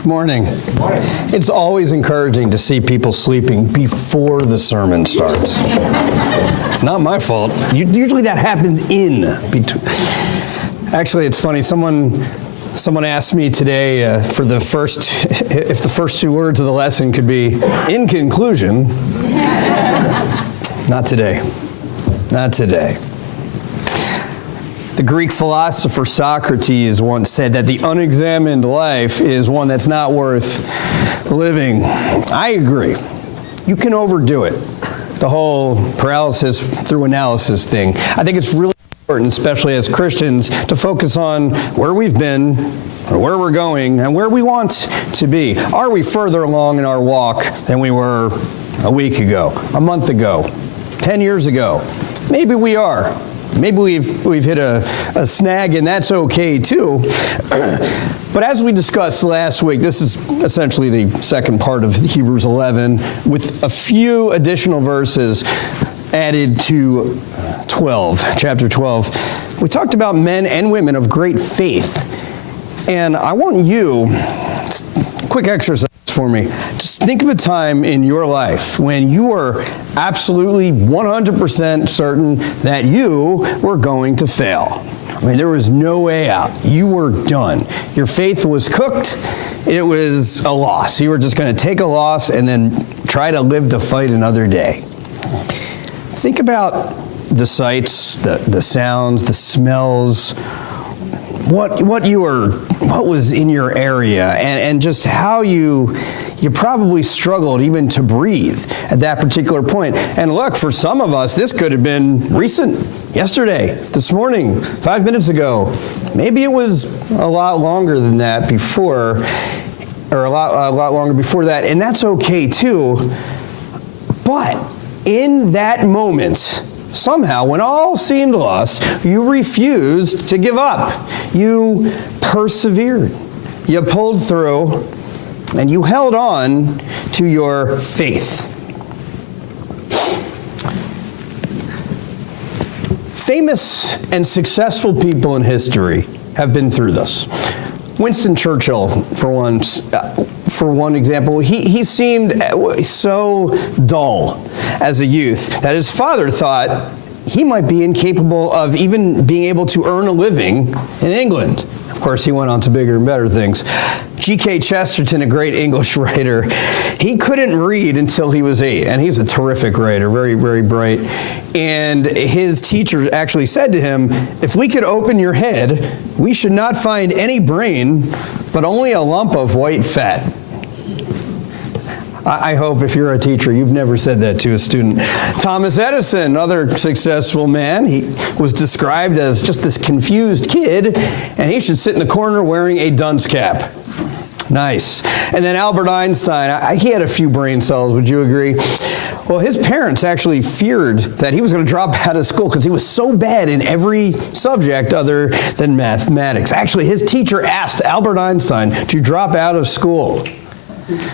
Good morning. Good morning. It's always encouraging to see people sleeping before the sermon starts. It's not my fault. Usually that happens in between. Actually, it's funny. Someone asked me today if the first two words of the lesson could be "in conclusion." Not today. Not today. The Greek philosopher Socrates once said that the unexamined life is one that's not worth living. I agree. You can overdo it. The whole paralysis through analysis thing. I think it's really important, especially as Christians, to focus on where we've been, where we're going, and where we want to be. Are we further along in our walk than we were a week ago, a month ago, 10 years ago? Maybe we are. Maybe we've hit a snag, and that's okay too. But as we discussed last week, this is essentially the second part of Hebrews 11 with a few additional verses added to chapter 12. We talked about men and women of great faith. And I want you, quick exercise for me. Just think of a time in your life when you were absolutely 100% certain that you were going to fail. I mean, there was no way out. You were done. Your faith was cooked. It was a loss. You were just going to take a loss and then try to live the fight another day. Think about the sights, the sounds, the smells, what was in your area, and just how you probably struggled even to breathe at that particular point. And look, for some of us, this could have been recent, yesterday, this morning, 5 minutes ago. Maybe it was a lot longer than that before, or a lot longer before that, and that's okay too. But in that moment, somehow, when all seemed lost, you refused to give up. You persevered. You pulled through, and you held on to your faith. Famous and successful people in history have been through this. Winston Churchill, for one example, he seemed so dull as a youth that his father thought he might be incapable of even being able to earn a living in England. Of course, he went on to bigger and better things. G.K. Chesterton, a great English writer, he couldn't read until he was 8, and he's a terrific writer, very, very bright. And his teacher actually said to him, "If we could open your head, we should not find any brain, but only a lump of white fat." I hope if you're a teacher, you've never said that to a student. Thomas Edison, another successful man, he was described as just this confused kid, and he should sit in the corner wearing a dunce cap. Nice. And then Albert Einstein, he had a few brain cells, would you agree? Well, his parents actually feared that he was going to drop out of school because he was so bad in every subject other than mathematics. Actually, his teacher asked Albert Einstein to drop out of school.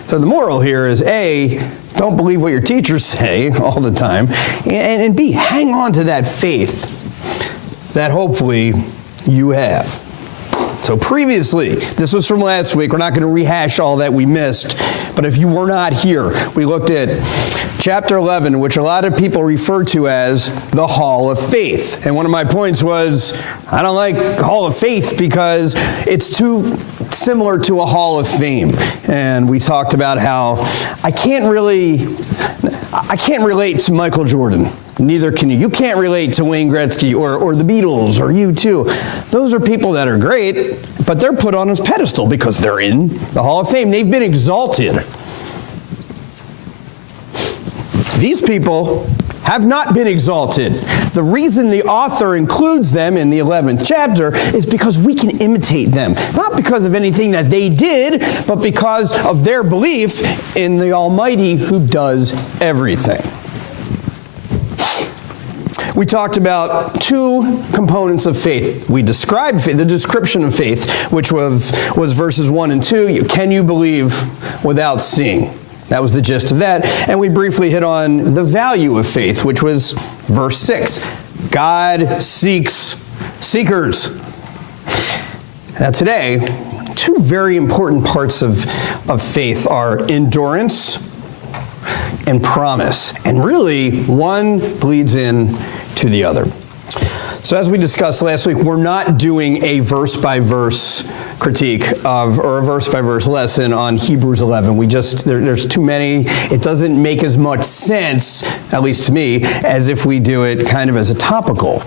So the moral here is A, don't believe what your teachers say all the time, and B, hang on to that faith that hopefully you have. So previously, this was from last week, we're not going to rehash all that we missed, but if you were not here, we looked at chapter 11, which a lot of people refer to as the Hall of Faith. And one of my points was, I don't like Hall of Faith because it's too similar to a Hall of Fame. And we talked about how I can't relate to Michael Jordan. Neither can you. You can't relate to Wayne Gretzky or the Beatles or U2. Those are people that are great, but they're put on a pedestal because they're in the Hall of Fame. They've been exalted. These people have not been exalted. The reason the author includes them in the 11th chapter is because we can imitate them. Not because of anything that they did, but because of their belief in the Almighty who does everything. We talked about two components of faith. We described faith, the description of faith, which was verses 1 and 2. Can you believe without seeing? That was the gist of that. And we briefly hit on the value of faith, which was verse 6. God seeks seekers. Now today, two very important parts of faith are endurance and promise. And really, one bleeds in to the other. So as we discussed last week, we're not doing a verse-by-verse critique of, or a verse-by-verse lesson on Hebrews 11. There's too many. It doesn't make as much sense, at least to me, as if we do it kind of as a topical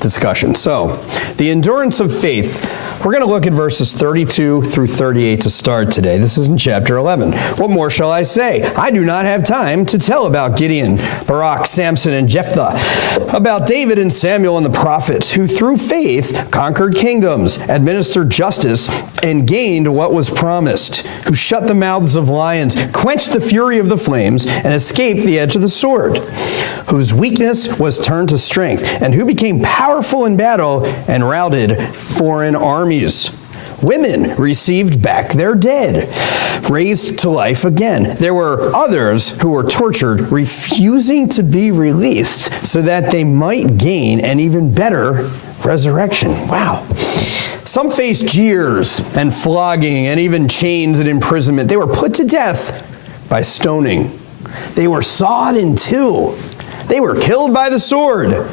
discussion. So, the endurance of faith. We're going to look at verses 32 through 38 to start today. This is in chapter 11. What more shall I say? I do not have time to tell about Gideon, Barak, Samson, and Jephthah, about David and Samuel and the prophets, who through faith conquered kingdoms, administered justice, and gained what was promised, who shut the mouths of lions, quenched the fury of the flames, and escaped the edge of the sword, whose weakness was turned to strength, and who became powerful in battle and routed foreign armies. Women received back their dead, raised to life again. There were others who were tortured, refusing to be released so that they might gain an even better resurrection. Wow. Some faced jeers and flogging and even chains and imprisonment. They were put to death by stoning. They were sawed in two. They were killed by the sword.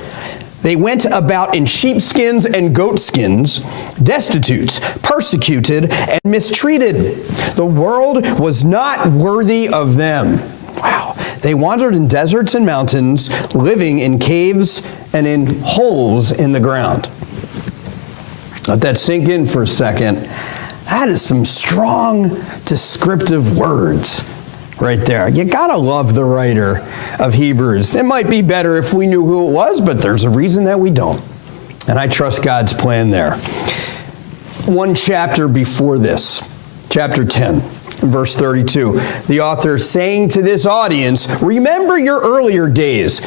They went about in sheepskins and goatskins, destitute, persecuted, and mistreated. The world was not worthy of them. Wow. They wandered in deserts and mountains, living in caves and in holes in the ground. Let that sink in for a second. That is some strong, descriptive words right there. You gotta love the writer of Hebrews. It might be better if we knew who it was, but there's a reason that we don't. And I trust God's plan there. One chapter before this, chapter 10, verse 32, the author saying to this audience, remember your earlier days.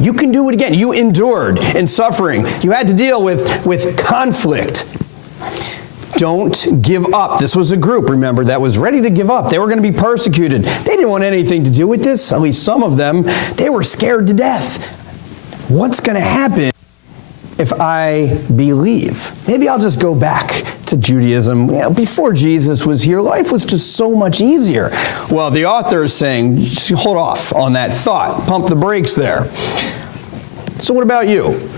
You can do it again. You endured in suffering. You had to deal with conflict. Don't give up. This was a group, remember, that was ready to give up. They were going to be persecuted. They didn't want anything to do with this, at least some of them. They were scared to death. What's going to happen if I believe? Maybe I'll just go back to Judaism. Before Jesus was here, life was just so much easier. Well, the author is saying, hold off on that thought. Pump the brakes there. So what about you?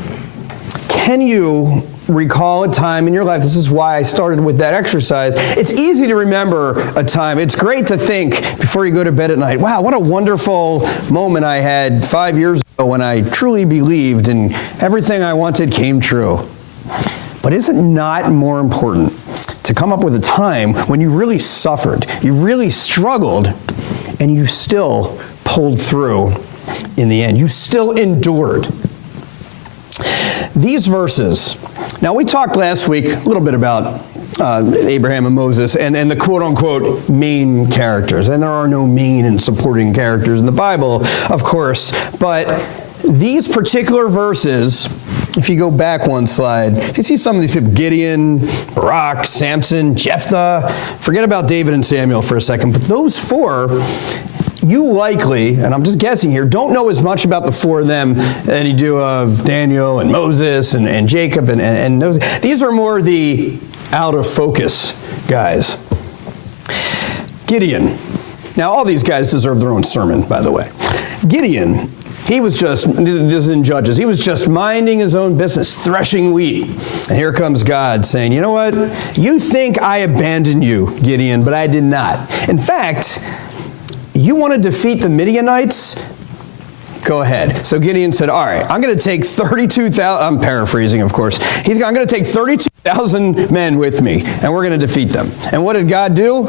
Can you recall a time in your life? This is why I started with that exercise. It's easy to remember a time. It's great to think before you go to bed at night, wow, what a wonderful moment I had 5 years ago when I truly believed and everything I wanted came true. But is it not more important to come up with a time when you really suffered, you really struggled, and you still pulled through in the end? You still endured. These verses, now we talked last week a little bit about Abraham and Moses and the quote-unquote main characters. And there are no main and supporting characters in the Bible, of course. But these particular verses, if you go back one slide, if you see some of these people, Gideon, Barak, Samson, Jephthah, forget about David and Samuel for a second, but those four, you likely, and I'm just guessing here, don't know as much about the four of them than you do of Daniel and Moses and Jacob and those. These are more the out of focus guys. Gideon. Now, all these guys deserve their own sermon, by the way. Gideon, he was just, this is in Judges, he was just minding his own business, threshing wheat. And here comes God saying, you know what? You think I abandoned you, Gideon, but I did not. In fact, you want to defeat the Midianites? Go ahead. So Gideon said, all right, I'm going to take 32,000, I'm paraphrasing, of course. I'm going to take 32,000 men with me, and we're going to defeat them. And what did God do?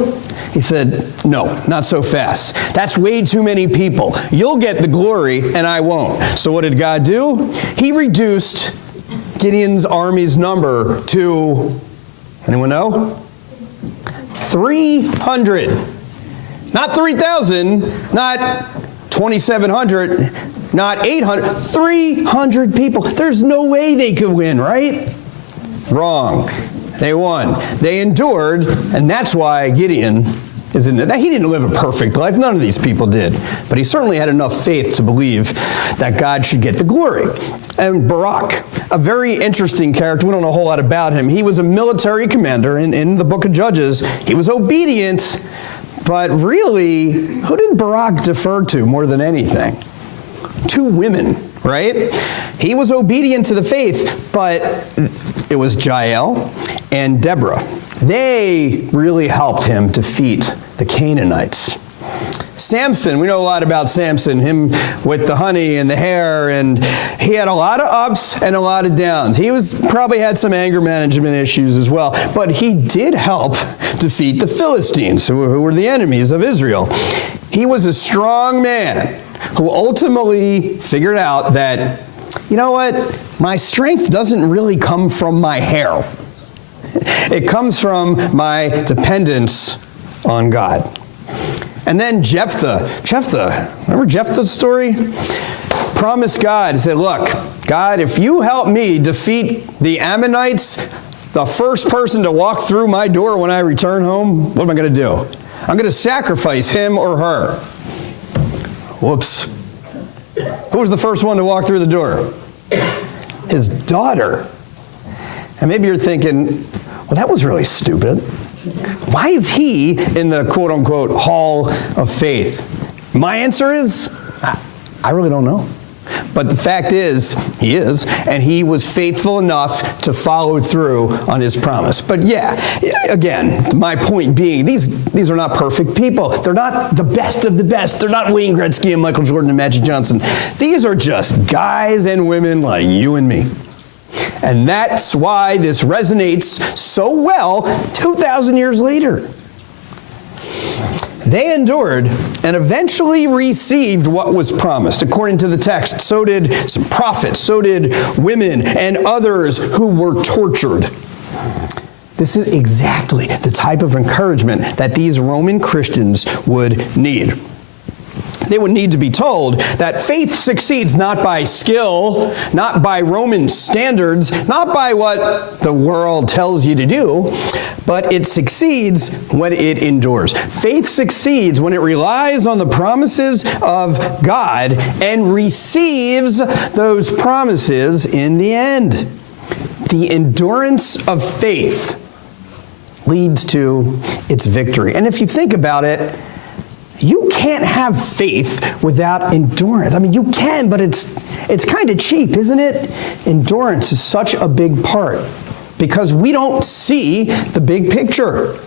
He said, no, not so fast. That's way too many people. You'll get the glory, and I won't. So what did God do? He reduced Gideon's army's number to, anyone know? 300. Not 3,000, not 2,700, not 800, 300 people. There's no way they could win, right? Wrong. They won. They endured, and that's why Gideon is in it. Now, he didn't live a perfect life. None of these people did. But he certainly had enough faith to believe that God should get the glory. And Barak, a very interesting character. We don't know a whole lot about him. He was a military commander in the book of Judges. He was obedient, but really, who did Barak defer to more than anything? 2 women, right? He was obedient to the faith, but it was Jael and Deborah. They really helped him defeat the Canaanites. Samson, we know a lot about Samson, him with the honey and the hair, and he had a lot of ups and a lot of downs. He probably had some anger management issues as well, but he did help defeat the Philistines, who were the enemies of Israel. He was a strong man who ultimately figured out that, you know what, my strength doesn't really come from my hair. It comes from my dependence on God. And then Jephthah, remember Jephthah's story? Promised God, he said, look, God, if you help me defeat the Ammonites, the first person to walk through my door when I return home, what am I going to do? I'm going to sacrifice him or her. Whoops. Who was the first one to walk through the door? His daughter. And maybe you're thinking, well, that was really stupid. Why is he in the quote-unquote hall of faith? My answer is, I really don't know. But the fact is, he is, and he was faithful enough to follow through on his promise. But yeah, again, my point being, these are not perfect people. They're not the best of the best. They're not Wayne Gretzky and Michael Jordan and Magic Johnson. These are just guys and women like you and me. And that's why this resonates so well 2,000 years later. They endured and eventually received what was promised, according to the text. So did some prophets, so did women and others who were tortured. This is exactly the type of encouragement that these Roman Christians would need. They would need to be told that faith succeeds not by skill, not by Roman standards, not by what the world tells you to do, but it succeeds when it endures. Faith succeeds when it relies on the promises of God and receives those promises in the end. The endurance of faith leads to its victory. And if you think about it, you can't have faith without endurance. I mean, you can, but it's kind of cheap, isn't it? Endurance is such a big part because we don't see the big picture.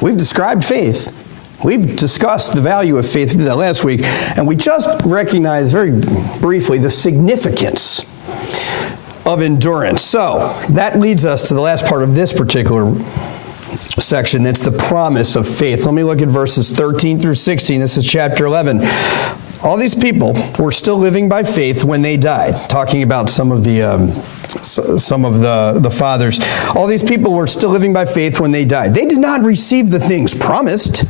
We've described faith. We've discussed the value of faith. We did that last week, and we just recognized very briefly the significance of endurance. So that leads us to the last part of this particular section. It's the promise of faith. Let me look at verses 13 through 16. This is chapter 11. All these people were still living by faith when they died. Talking about some of the fathers. All these people were still living by faith when they died. They did not receive the things promised.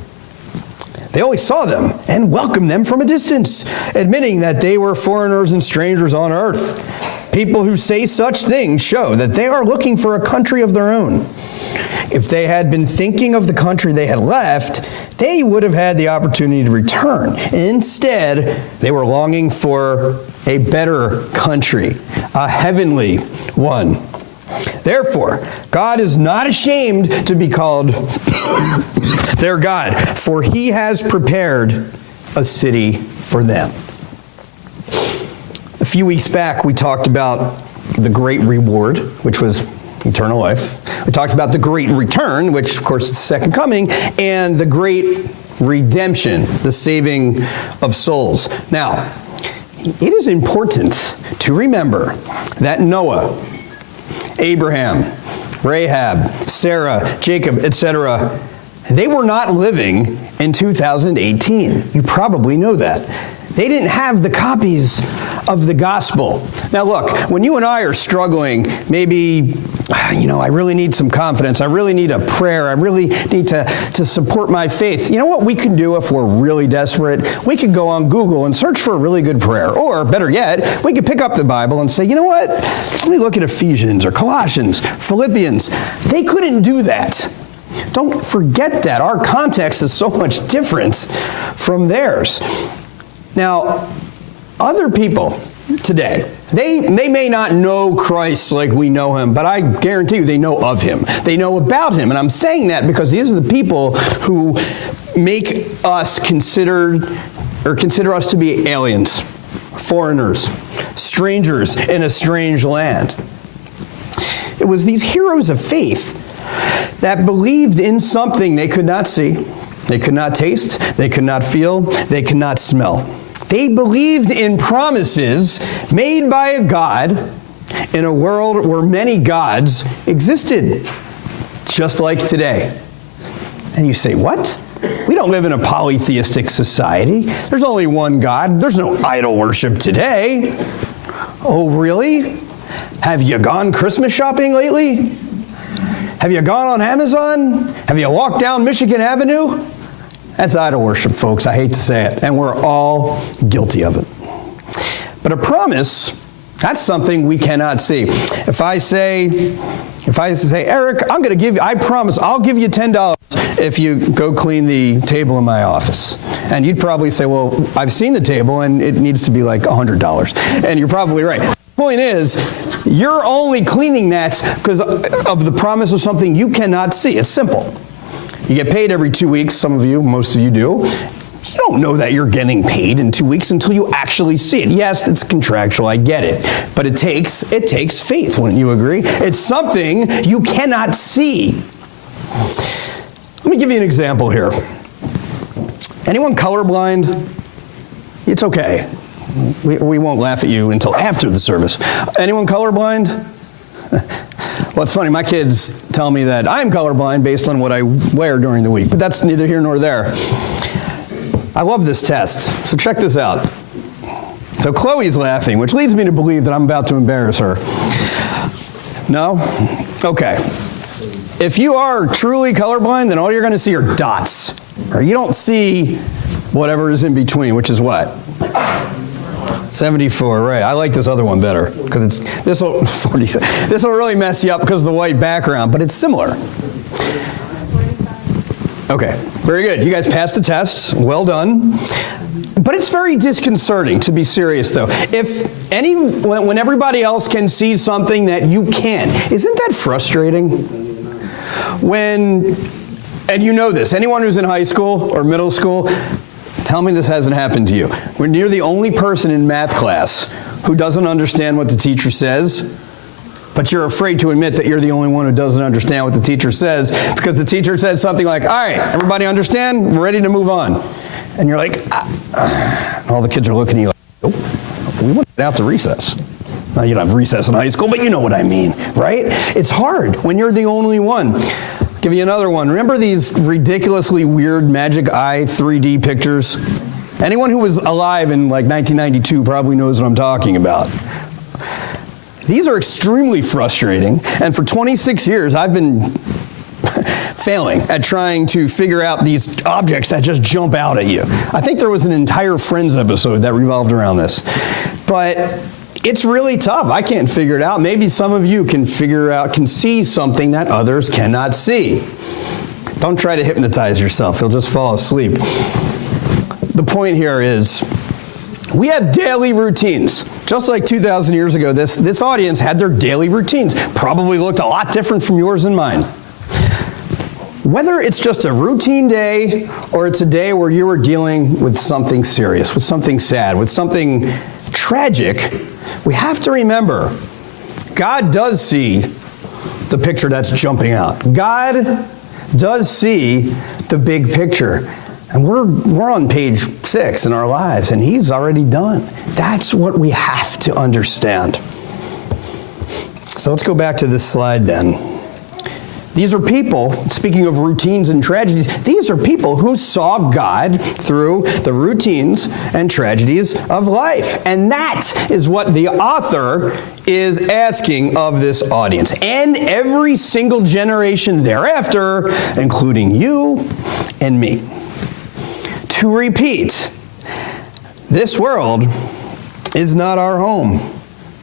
They only saw them and welcomed them from a distance, admitting that they were foreigners and strangers on earth. People who say such things show that they are looking for a country of their own. If they had been thinking of the country they had left, they would have had the opportunity to return. Instead, they were longing for a better country, a heavenly one. Therefore, God is not ashamed to be called their God, for he has prepared a city for them. A few weeks back, we talked about the great reward, which was eternal life. We talked about the great return, which of course is the second coming, and the great redemption, the saving of souls. Now, it is important to remember that Noah, Abraham, Rahab, Sarah, Jacob, etc., they were not living in 2018. You probably know that. They didn't have the copies of the gospel. Now look, when you and I are struggling, maybe, I really need some confidence. I really need a prayer. I really need to support my faith. You know what we can do if we're really desperate? We could go on Google and search for a really good prayer. Or better yet, we could pick up the Bible and say, you know what? Let me look at Ephesians or Colossians, Philippians. They couldn't do that. Don't forget that. Our context is so much different from theirs. Now, other people today, they may not know Christ like we know him, but I guarantee you they know of him. They know about him. And I'm saying that because these are the people who make us consider us to be aliens, foreigners, strangers in a strange land. It was these heroes of faith that believed in something they could not see, they could not taste, they could not feel, they could not smell. They believed in promises made by a God in a world where many gods existed, just like today. And you say, what? We don't live in a polytheistic society. There's only one God. There's no idol worship today. Oh, really? Have you gone Christmas shopping lately? Have you gone on Amazon? Have you walked down Michigan Avenue? That's idol worship, folks. I hate to say it. And we're all guilty of it. But a promise, that's something we cannot see. If I say, Eric, I promise I'll give you $10 if you go clean the table in my office. And you'd probably say, well, I've seen the table and it needs to be like $100. And you're probably right. The point is, you're only cleaning that because of the promise of something you cannot see. It's simple. You get paid every 2 weeks, some of you, most of you do. You don't know that you're getting paid in 2 weeks until you actually see it. Yes, it's contractual, I get it. But it takes faith, wouldn't you agree? It's something you cannot see. Let me give you an example here. Anyone colorblind? It's okay. We won't laugh at you until after the service. Anyone colorblind? Well, it's funny, my kids tell me that I'm colorblind based on what I wear during the week, but that's neither here nor there. I love this test, so check this out. So Chloe's laughing, which leads me to believe that I'm about to embarrass her. No? Okay. If you are truly colorblind, then all you're going to see are dots. Or you don't see whatever is in between, which is what? 74, right. I like this other one better, because this will really mess you up because of the white background, but it's similar. Okay, very good. You guys passed the test. Well done. But it's very disconcerting, to be serious, though. When everybody else can see something that you can't, isn't that frustrating? And you know this, anyone who's in high school or middle school, tell me this hasn't happened to you. When you're the only person in math class who doesn't understand what the teacher says, but you're afraid to admit that you're the only one who doesn't understand what the teacher says because the teacher says something like, all right, everybody understand? We're ready to move on. And you're like, and all the kids are looking at you like, oh, we want to get out to recess. Now, you don't have recess in high school, but you know what I mean, right? It's hard when you're the only one. I'll give you another one. Remember these ridiculously weird Magic Eye 3D pictures? Anyone who was alive in like 1992 probably knows what I'm talking about. These are extremely frustrating, and for 26 years I've been failing at trying to figure out these objects that just jump out at you. I think there was an entire Friends episode that revolved around this. But it's really tough. I can't figure it out. Maybe some of you can see something that others cannot see. Don't try to hypnotize yourself. You'll just fall asleep. The point here is, we have daily routines. Just like 2,000 years ago, this audience had their daily routines. Probably looked a lot different from yours and mine. Whether it's just a routine day or it's a day where you are dealing with something serious, with something sad, with something tragic, we have to remember, God does see the picture that's jumping out. God does see the big picture. And we're on page 6 in our lives, and He's already done. That's what we have to understand. So let's go back to this slide then. These are people, speaking of routines and tragedies, these are people who saw God through the routines and tragedies of life. And that is what the author is asking of this audience. And every single generation thereafter, including you and me. To repeat, this world is not our home,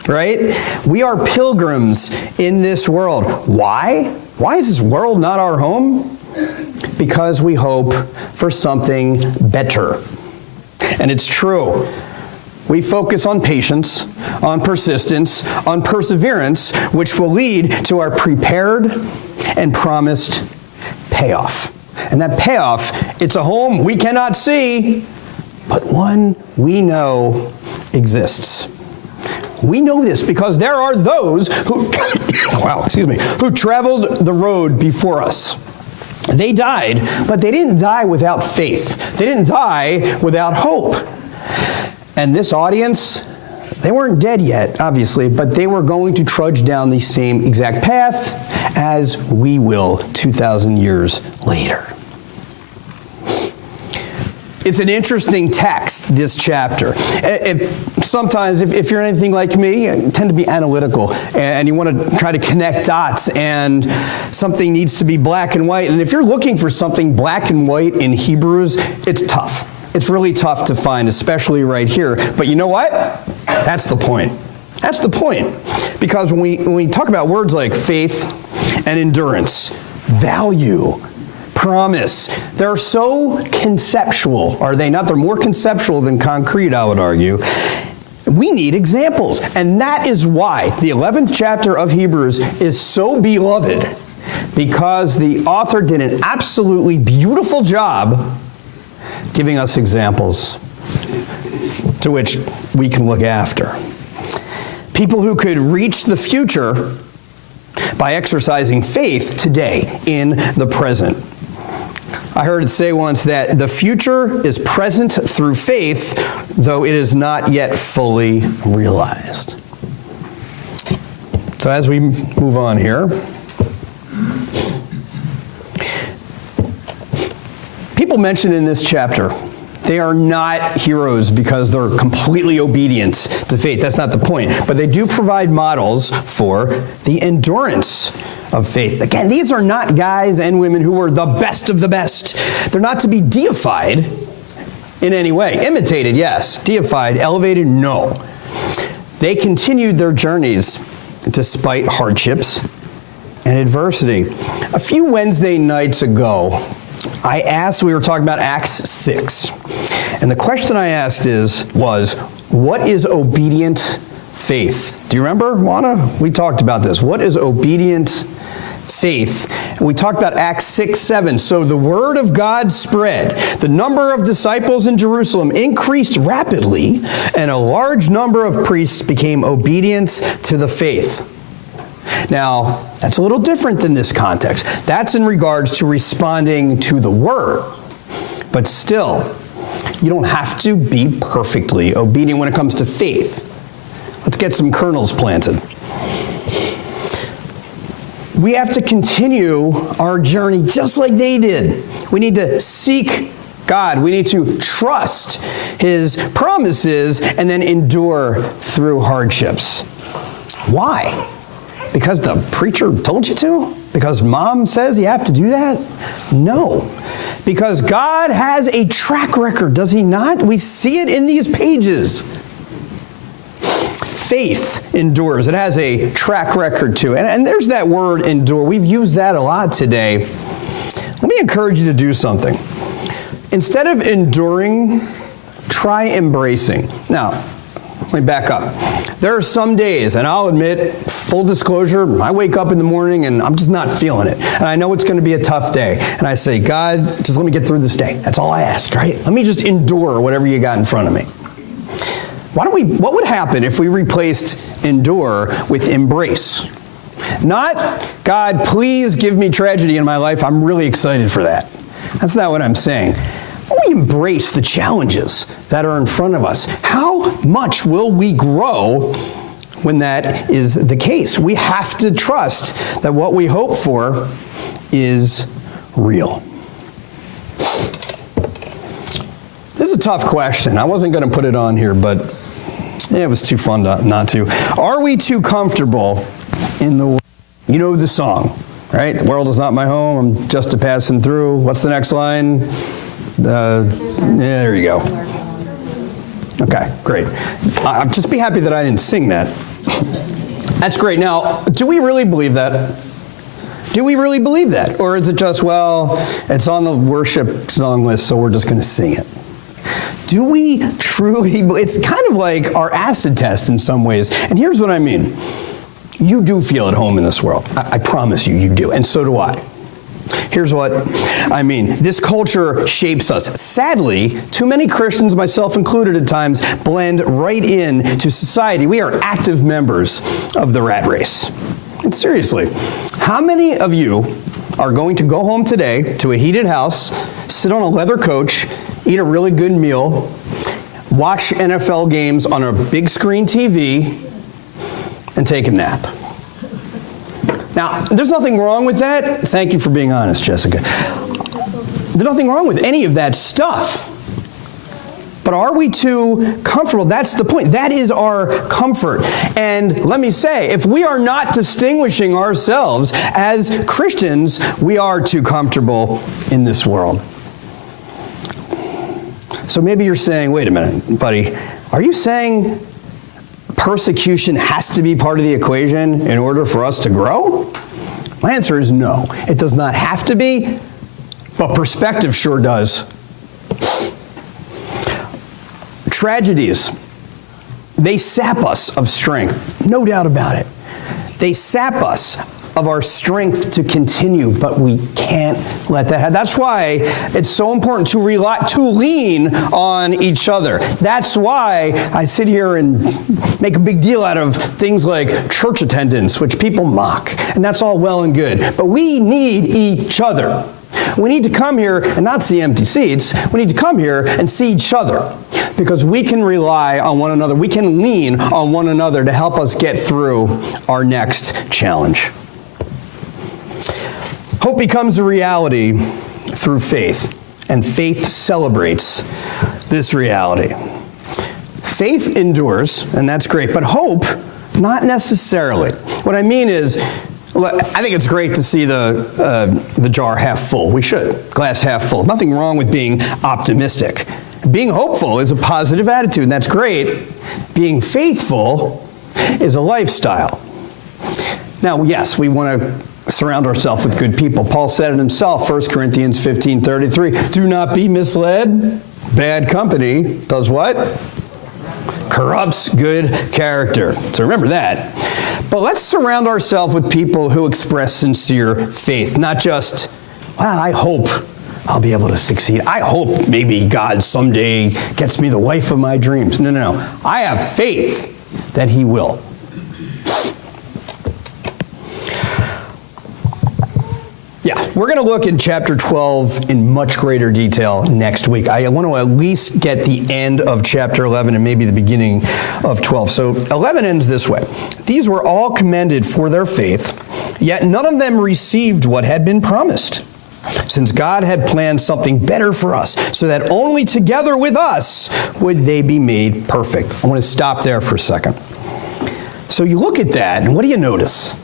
right? We are pilgrims in this world. Why? Why is this world not our home? Because we hope for something better. And it's true. We focus on patience, on persistence, on perseverance, which will lead to our prepared and promised payoff. And that payoff, it's a home we cannot see, but one we know exists. We know this because there are those who, who traveled the road before us. They died, but they didn't die without faith. They didn't die without hope. And this audience, they weren't dead yet, obviously, but they were going to trudge down the same exact path as we will 2,000 years later. It's an interesting text, this chapter. Sometimes, if you're anything like me, you tend to be analytical, and you want to try to connect dots, and something needs to be black and white. And if you're looking for something black and white in Hebrews, it's tough. It's really tough to find, especially right here. But you know what? That's the point. That's the point. Because when we talk about words like faith and endurance, value, promise, they're so conceptual, are they not? They're more conceptual than concrete, I would argue. We need examples. And that is why the 11th chapter of Hebrews is so beloved, because the author did an absolutely beautiful job giving us examples to which we can look after. People who could reach the future by exercising faith today in the present. I heard it say once that the future is present through faith, though it is not yet fully realized. So as we move on here, people mentioned in this chapter, they are not heroes because they're completely obedient to faith. That's not the point. But they do provide models for the endurance of faith. Again, these are not guys and women who were the best of the best. They're not to be deified in any way. Imitated, yes. Deified, elevated, no. They continued their journeys despite hardships and adversity. A few Wednesday nights ago, we were talking about Acts 6. And the question I asked was, what is obedient faith? Do you remember, Juana? We talked about this. What is obedient faith? And we talked about Acts 6:7. So the word of God spread. The number of disciples in Jerusalem increased rapidly, and a large number of priests became obedient to the faith. Now, that's a little different than this context. That's in regards to responding to the word. But still, you don't have to be perfectly obedient when it comes to faith. Let's get some kernels planted. We have to continue our journey just like they did. We need to seek God. We need to trust His promises and then endure through hardships. Why? Because the preacher told you to? Because mom says you have to do that? No. Because God has a track record, does He not? We see it in these pages. Faith endures. It has a track record too. And there's that word endure. We've used that a lot today. Let me encourage you to do something. Instead of enduring, try embracing. Now, let me back up. There are some days, and I'll admit, full disclosure, I wake up in the morning and I'm just not feeling it. And I know it's going to be a tough day. And I say, God, just let me get through this day. That's all I ask, right? Let me just endure whatever you got in front of me. What would happen if we replaced endure with embrace? Not, God, please give me tragedy in my life. I'm really excited for that. That's not what I'm saying. We embrace the challenges that are in front of us. How much will we grow when that is the case? We have to trust that what we hope for is real. This is a tough question. I wasn't going to put it on here, but it was too fun not to. Are we too comfortable in the world? You know the song, right? The world is not my home. I'm just a passing through. What's the next line? There you go. Okay, great. I'll just be happy that I didn't sing that. That's great. Now, do we really believe that? Do we really believe that? Or is it just, well, it's on the worship song list, so we're just going to sing it? Do we truly, it's kind of like our acid test in some ways. And here's what I mean. You do feel at home in this world. I promise you, you do. And so do I. Here's what I mean. This culture shapes us. Sadly, too many Christians, myself included at times, blend right into society. We are active members of the rat race. And seriously, how many of you are going to go home today to a heated house, sit on a leather couch, eat a really good meal, watch NFL games on a big screen TV, and take a nap? Now, there's nothing wrong with that. Thank you for being honest, Jessica. There's nothing wrong with any of that stuff. But are we too comfortable? That's the point. That is our comfort. And let me say, if we are not distinguishing ourselves as Christians, we are too comfortable in this world. So maybe you're saying, wait a minute, buddy, are you saying persecution has to be part of the equation in order for us to grow? My answer is no. It does not have to be, but perspective sure does. Tragedies, they sap us of strength, no doubt about it. They sap us of our strength to continue, but we can't let that happen. That's why it's so important to lean on each other. That's why I sit here and make a big deal out of things like church attendance, which people mock, and that's all well and good. But we need each other. We need to come here and not see empty seats. We need to come here and see each other, because we can rely on one another. We can lean on one another to help us get through our next challenge. Hope becomes a reality through faith, and faith celebrates this reality. Faith endures, and that's great, but hope, not necessarily. What I mean is, I think it's great to see the jar half full. We should. Glass half full. Nothing wrong with being optimistic. Being hopeful is a positive attitude, and that's great. Being faithful is a lifestyle. Now, yes, we want to surround ourselves with good people. Paul said it himself, 1 Corinthians 15:33. Do not be misled. Bad company does what? Corrupts good character. So remember that. But let's surround ourselves with people who express sincere faith, not just, well, I hope I'll be able to succeed. I hope maybe God someday gets me the wife of my dreams. No. I have faith that He will. Yeah, we're going to look in chapter 12 in much greater detail next week. I want to at least get the end of chapter 11 and maybe the beginning of 12. So 11 ends this way. These were all commended for their faith, yet none of them received what had been promised, since God had planned something better for us, so that only together with us would they be made perfect. I want to stop there for a second. So you look at that, and what do you notice?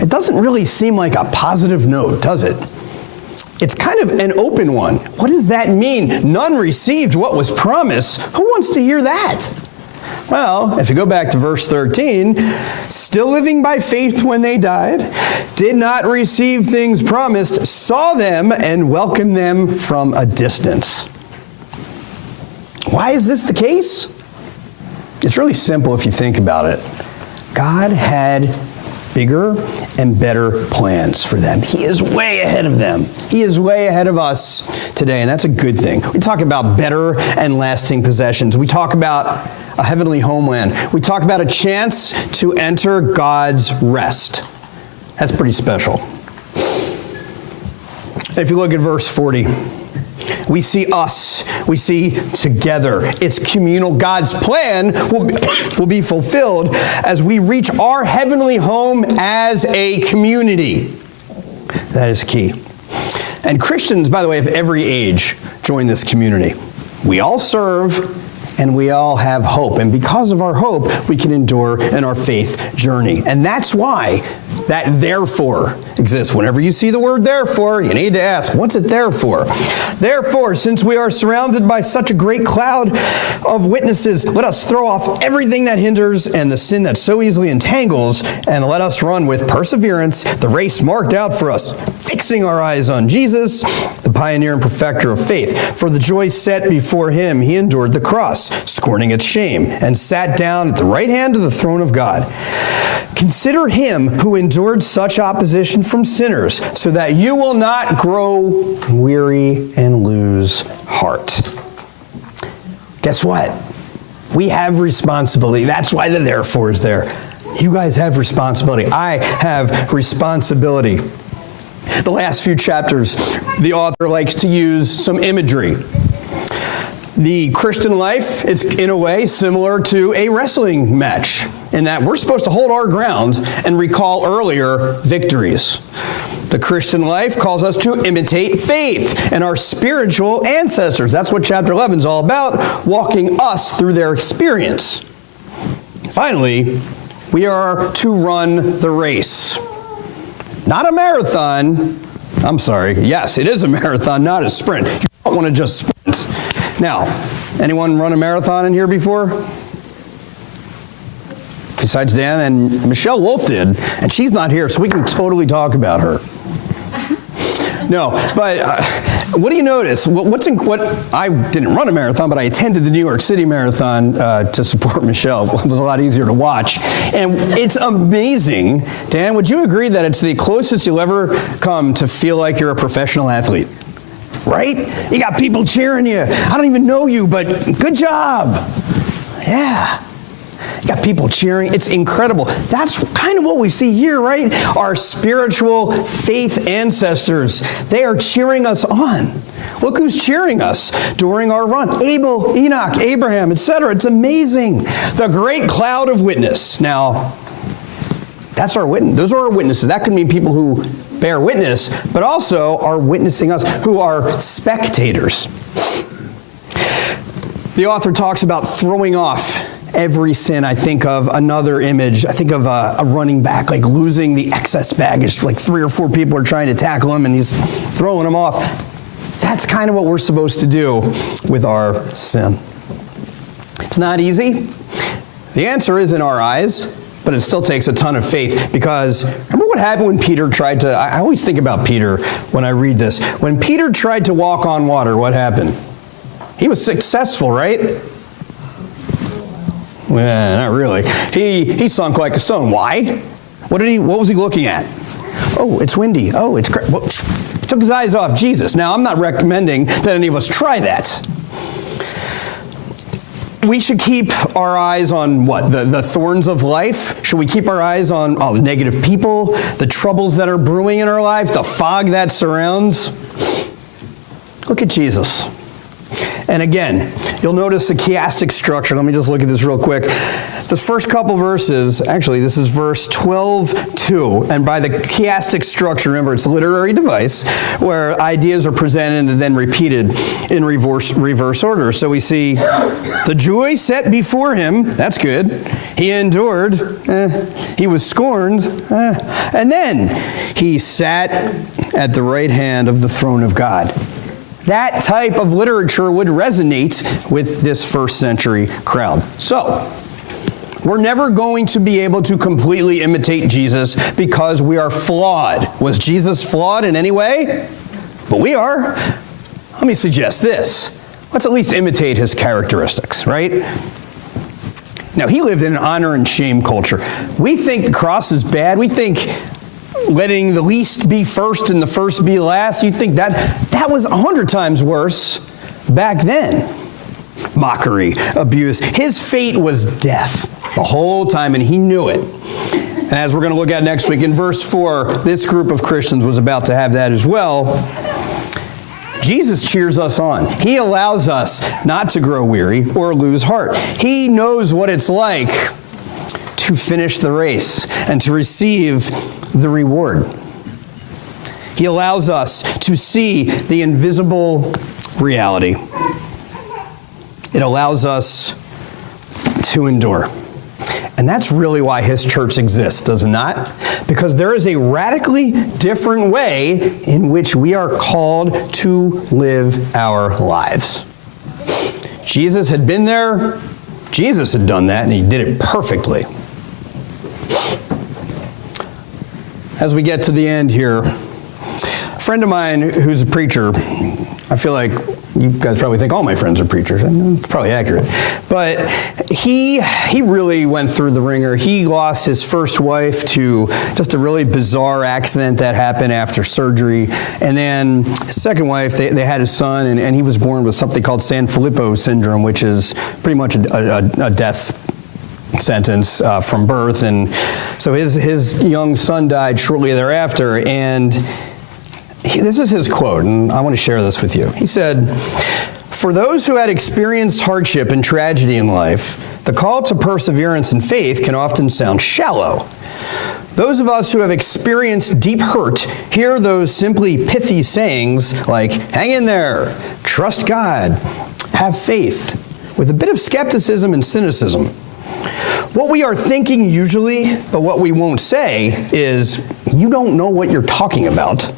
It doesn't really seem like a positive note, does it? It's kind of an open one. What does that mean? None received what was promised. Who wants to hear that? Well, if you go back to verse 13, still living by faith when they died, did not receive things promised, saw them and welcomed them from a distance. Why is this the case? It's really simple if you think about it. God had bigger and better plans for them. He is way ahead of them. He is way ahead of us today, and that's a good thing. We talk about better and lasting possessions. We talk about a heavenly homeland. We talk about a chance to enter God's rest. That's pretty special. If you look at verse 40, we see us. We see together. It's communal. God's plan will be fulfilled as we reach our heavenly home as a community. That is key. And Christians, by the way, of every age join this community. We all serve and we all have hope. And because of our hope, we can endure in our faith journey. And that's why that therefore exists. Whenever you see the word therefore, you need to ask, what's it there for? Therefore, since we are surrounded by such a great cloud of witnesses, let us throw off everything that hinders and the sin that so easily entangles, and let us run with perseverance the race marked out for us, fixing our eyes on Jesus, the pioneer and perfecter of faith. For the joy set before him, he endured the cross, scorning its shame, and sat down at the right hand of the throne of God. Consider him who endured such opposition from sinners, so that you will not grow weary and lose heart. Guess what? We have responsibility. That's why the therefore is there. You guys have responsibility. I have responsibility. The last few chapters, the author likes to use some imagery. The Christian life is, in a way, similar to a wrestling match, in that we're supposed to hold our ground and recall earlier victories. The Christian life calls us to imitate faith and our spiritual ancestors. That's what chapter 11 is all about, walking us through their experience. Finally, we are to run the race. Not a marathon. I'm sorry. Yes, it is a marathon, not a sprint. You don't want to just sprint. Now, anyone run a marathon in here before? Besides Dan, and Michelle Wolf did, and she's not here, so we can totally talk about her. No, but what do you notice? I didn't run a marathon, but I attended the New York City Marathon to support Michelle. It was a lot easier to watch. And it's amazing. Dan, would you agree that it's the closest you'll ever come to feel like you're a professional athlete? Right? You got people cheering you. I don't even know you, but good job. Yeah. You got people cheering. It's incredible. That's kind of what we see here, right? Our spiritual faith ancestors, they are cheering us on. Look who's cheering us during our run. Abel, Enoch, Abraham, etc. It's amazing. The great cloud of witness. Now, that's our witness. Those are our witnesses. That could mean people who bear witness, but also are witnessing us, who are spectators. The author talks about throwing off every sin. I think of another image. I think of a running back, like losing the excess baggage. Like 3 or 4 people are trying to tackle him and he's throwing them off. That's kind of what we're supposed to do with our sin. It's not easy. The answer is in our eyes, but it still takes a ton of faith, because remember what happened when Peter tried to, I always think about Peter when I read this. When Peter tried to walk on water, what happened? He was successful, right? Well, not really. He sunk like a stone. Why? What was he looking at? Oh, it's windy. Oh, it's crazy. Well, took his eyes off Jesus. Now, I'm not recommending that any of us try that. We should keep our eyes on what? The thorns of life? Should we keep our eyes on all the negative people, the troubles that are brewing in our life, the fog that surrounds? Look at Jesus. And again, you'll notice the chiastic structure. Let me just look at this real quick. The first couple verses, actually, this is verse 12:2. And by the chiastic structure, remember, it's a literary device where ideas are presented and then repeated in reverse order. So we see the joy set before him. That's good. He endured. He was scorned. And then he sat at the right hand of the throne of God. That type of literature would resonate with this first century crowd. So, we're never going to be able to completely imitate Jesus because we are flawed. Was Jesus flawed in any way? But we are. Let me suggest this. Let's at least imitate his characteristics, right? Now, he lived in an honor and shame culture. We think the cross is bad. We think letting the least be first and the first be last, you think that was 100 times worse back then. Mockery, abuse. His fate was death the whole time, and he knew it. And as we're going to look at next week in verse 4, this group of Christians was about to have that as well. Jesus cheers us on. He allows us not to grow weary or lose heart. He knows what it's like to finish the race and to receive the reward. He allows us to see the invisible reality. It allows us to endure. And that's really why his church exists, does it not? Because there is a radically different way in which we are called to live our lives. Jesus had been there. Jesus had done that, and he did it perfectly. As we get to the end here, a friend of mine who's a preacher, I feel like you guys probably think all my friends are preachers, and it's probably accurate, but he really went through the ringer. He lost his first wife to just a really bizarre accident that happened after surgery, and then his second wife, they had a son, and he was born with something called Sanfilippo syndrome, which is pretty much a death sentence from birth. And so his young son died shortly thereafter, and this is his quote, and I want to share this with you. He said, "For those who had experienced hardship and tragedy in life, the call to perseverance and faith can often sound shallow. Those of us who have experienced deep hurt hear those simply pithy sayings like, 'Hang in there, trust God, have faith,' with a bit of skepticism and cynicism. What we are thinking usually, but what we won't say, is, 'You don't know what you're talking about.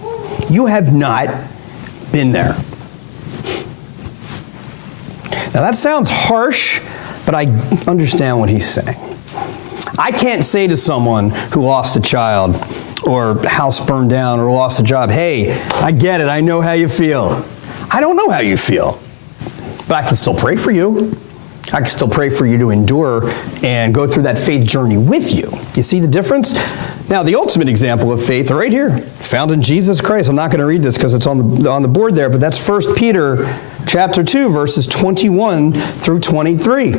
You have not been there.'" Now that sounds harsh, but I understand what he's saying. I can't say to someone who lost a child or house burned down or lost a job, "Hey, I get it, I know how you feel." I don't know how you feel, but I can still pray for you. I can still pray for you to endure and go through that faith journey with you. You see the difference? Now, the ultimate example of faith right here, found in Jesus Christ. I'm not going to read this because it's on the board there, but that's 1 Peter chapter 2, verses 21 through 23.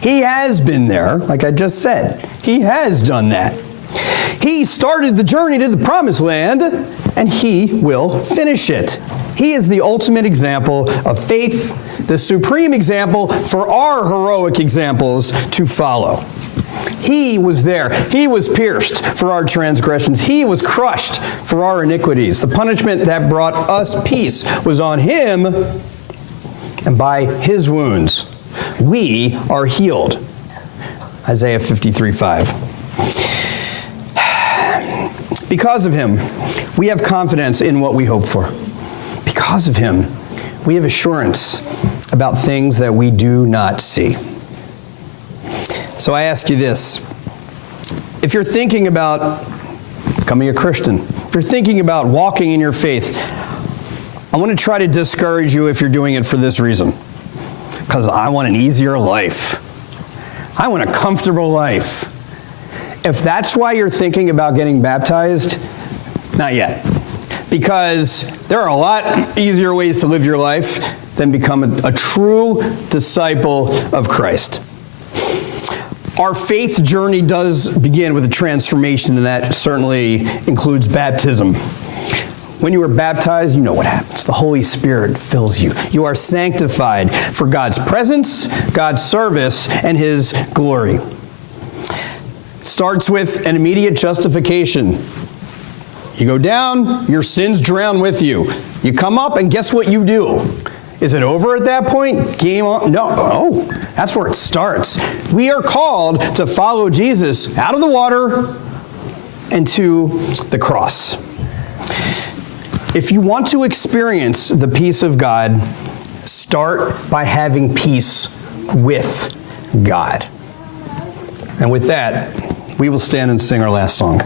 He has been there, like I just said. He has done that. He started the journey to the promised land, and he will finish it. He is the ultimate example of faith, the supreme example for our heroic examples to follow. He was there. He was pierced for our transgressions. He was crushed for our iniquities. The punishment that brought us peace was on him, and by his wounds we are healed. Isaiah 53:5. Because of him, we have confidence in what we hope for. Because of him, we have assurance about things that we do not see. So I ask you this. If you're thinking about becoming a Christian, if you're thinking about walking in your faith, I want to try to discourage you if you're doing it for this reason. Because I want an easier life. I want a comfortable life. If that's why you're thinking about getting baptized, not yet. Because there are a lot easier ways to live your life than become a true disciple of Christ. Our faith journey does begin with a transformation, and that certainly includes baptism. When you are baptized, you know what happens. The Holy Spirit fills you. You are sanctified for God's presence, God's service, and his glory. It starts with an immediate justification. You go down, your sins drown with you. You come up, and guess what you do? Is it over at that point? Game on? No. Oh, that's where it starts. We are called to follow Jesus out of the water and to the cross. If you want to experience the peace of God, start by having peace with God. And with that, we will stand and sing our last song.